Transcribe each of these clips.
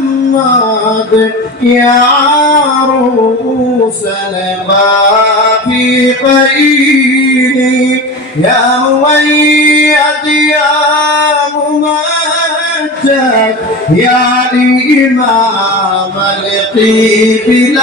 محمد يا عروس الباب قيني يا مؤيد يا ممجد يا إمام القيب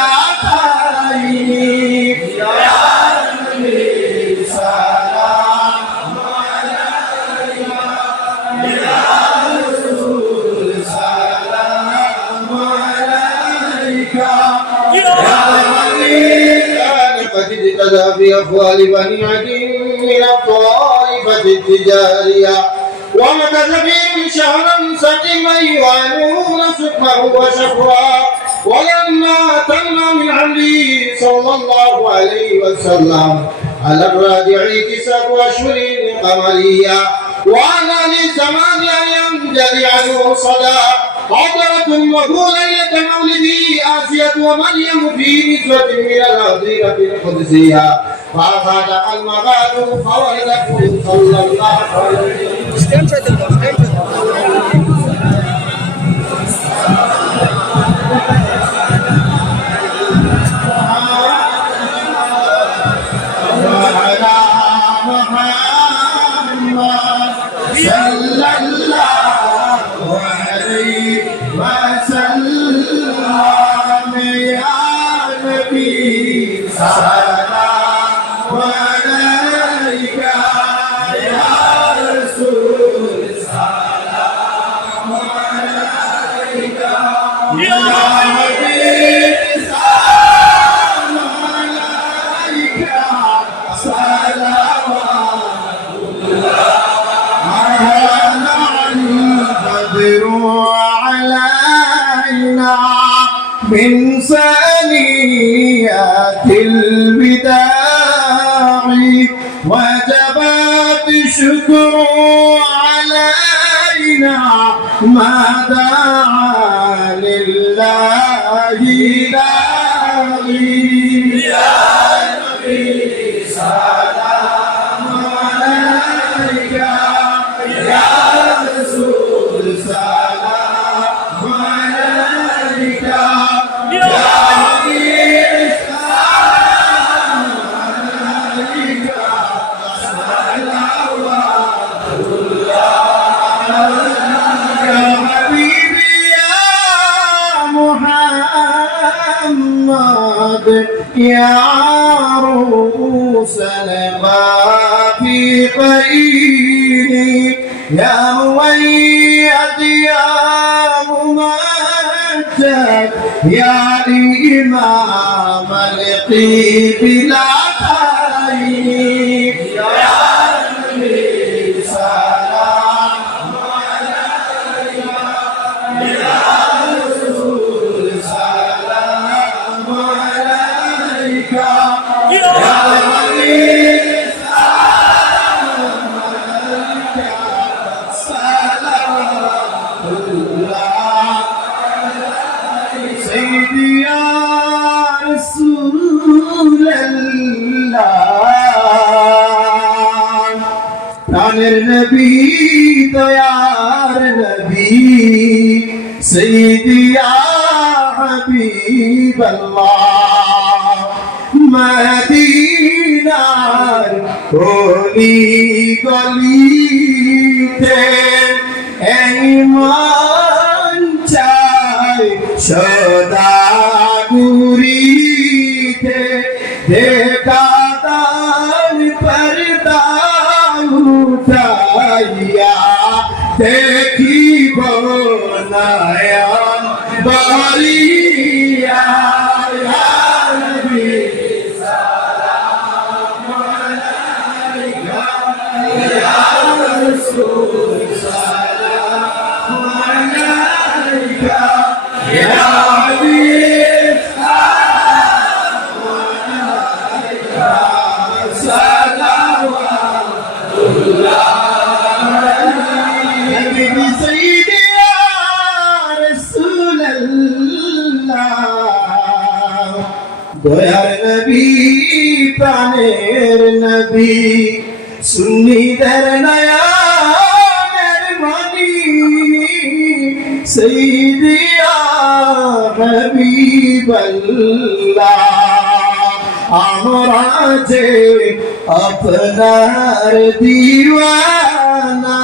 كذا في أفوال بني عدي من الطائفة التجارية. ومكث فيهم شهرا سقيما يعانون سقمه وشكرا. ولما تم من عمره صلى الله عليه وسلم على الراجع تسعة أشهر قمرية. وعلى للزمان أن ينجلي عنه صدى. أمه ليلة مولده آسية ومريم في نسوة من العظيمة القدسية فأخذ المغاد فولده صلى الله عليه وسلم. وعلى وجبت الشكر علينا ما دعا لله داعي. يا عروس الباب قيني يا مؤيد يا ممجد يا إمام القيب لا প্রাণের নবী, দয়ার নবী সৈদিয়া হাবিবাল্লাহ। মদিনার গলি গলিতে এই মন চায় সদা গুরিতে দেখা দয়ার নবী, প্রাণের নবী, সুন্নিদের নয়ানের মানি সৈদিয়া নবী বল্লা। আমরা যে আপনার দিওয়ানা,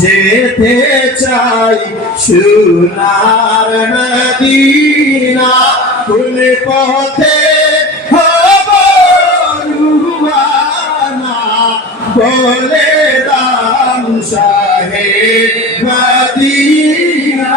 যেতে চাই সুনার মদিনা। কোন পথে বলে দাম সাহে মদিনা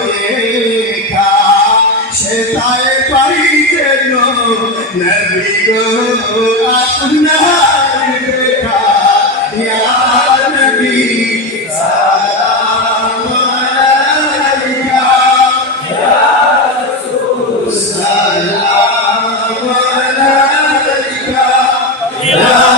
রেখা সেটাই পাই যেন। নবী গো, আপনার দেখা ইয়া নবী, সালাম আলাইকা। ইয়া রাসূল সালাম আলাইকা। ইয়া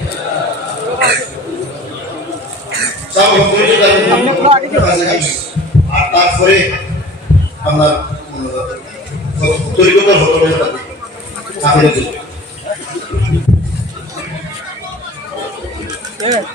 তারপরে আপনার তরিকতার ঘটনা আপনাদের Yeah.